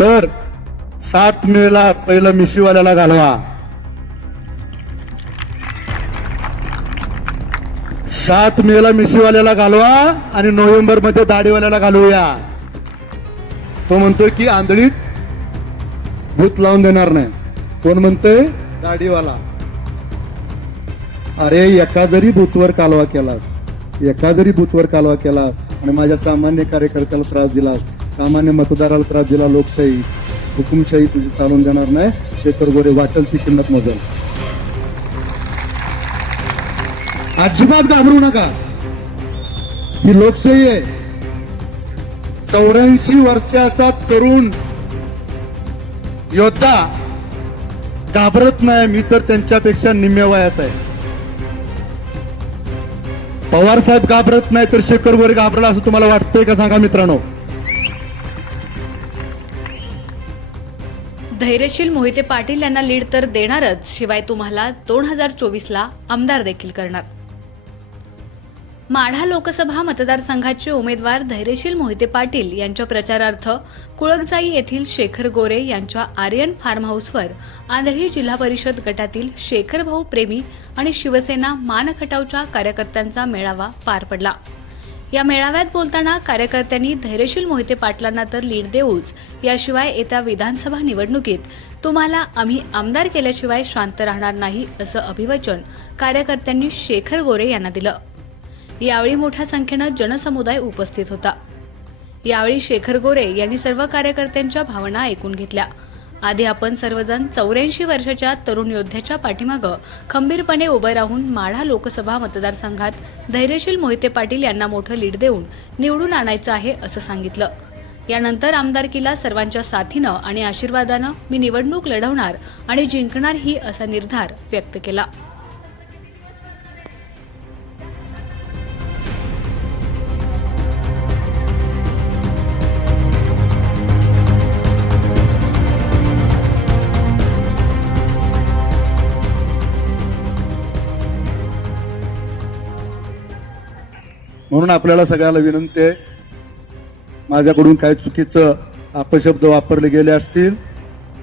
तर सात मेला पहिलं मिशीवाल्याला घालवा. सात मेला मिशीवाल्याला घालवा आणि नोव्हेंबरमध्ये दाढीवाल्याला घालूया. तो म्हणतोय की आंधळीत भूत लावून देणार नाही. कोण म्हणतोय? दाढीवाला. अरे एका जरी भूतवर कालवा केलास एका जरी भूतवर कालवा केला आणि माझ्या सामान्य कार्यकर्त्याला त्रास दिला सामान्य मतदाराला त्रास दिला लोकशाही हुकुमशाही तुझी चालून देणार नाही. शेखर गोरे वाटेल ती किंमत मोजल. अजिबात घाबरू नका. ही लोकशाही आहे. चौऱ्याऐंशी वर्षाचा तरुण योद्धा घाबरत नाही मी तर त्यांच्यापेक्षा निम्म्या वयाचा आहे. पवार साहेब घाबरत नाही तर शेखर गोरे घाबरला असं तुम्हाला वाटतंय का? सांगा मित्रांनो. धैर्यशील मोहिते पाटील यांना लीड तर देणारच शिवाय तुम्हाला दोन हजार चोवीसला आमदार देखील करणार. माढा लोकसभा मतदारसंघाचे उमेदवार धैर्यशील मोहिते पाटील यांच्या प्रचारार्थ कुळकजाई येथील शेखर गोरे यांच्या आर्यन फार्म हाऊसवर आंधळी जिल्हा परिषद गटातील शेखर भाऊ प्रेमी आणि शिवसेना मानखटावच्या कार्यकर्त्यांचा मेळावा पार पडला. या मेळाव्यात बोलताना कार्यकर्त्यांनी धैर्यशील मोहिते पाटलांना तर लीड देऊच. याशिवाय येत्या विधानसभा निवडणुकीत तुम्हाला आम्ही आमदार केल्याशिवाय शांत राहणार नाही असं अभिवचन कार्यकर्त्यांनी शेखर गोरे यांना दिलं. यावेळी मोठ्या संख्येनं जनसमुदाय उपस्थित होता. यावेळी शेखर गोरे यांनी सर्व कार्यकर्त्यांच्या भावना ऐकून घेतल्या. आधी आपण सर्वजण चौऱ्याऐंशी वर्षाच्या तरुण योद्ध्याच्या पाठीमागं खंबीरपणे उभं राहून माढा लोकसभा मतदारसंघात धैर्यशील मोहिते पाटील यांना मोठं लीड देऊन निवडून आणायचं आहे असं सांगितलं. यानंतर आमदारकीला सर्वांच्या साथीनं आणि आशीर्वादानं मी निवडणूक लढवणार आणि जिंकणार ही असा निर्धार व्यक्त केला. म्हणून आपल्याला सगळ्याला विनंती आहे माझ्याकडून काही चुकीचं अपशब्द वापरले गेले असतील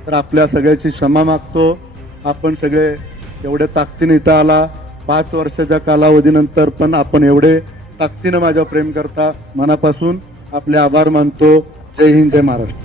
तर आपल्या सगळ्याची क्षमा मागतो. आपण सगळे एवढे ताकदीने इथं आला. पाच वर्षाच्या कालावधीनंतर पण आपण एवढे ताकदीनं माझ्या प्रेम करता. मनापासून आपले आभार मानतो. जय हिंद जय महाराष्ट्र.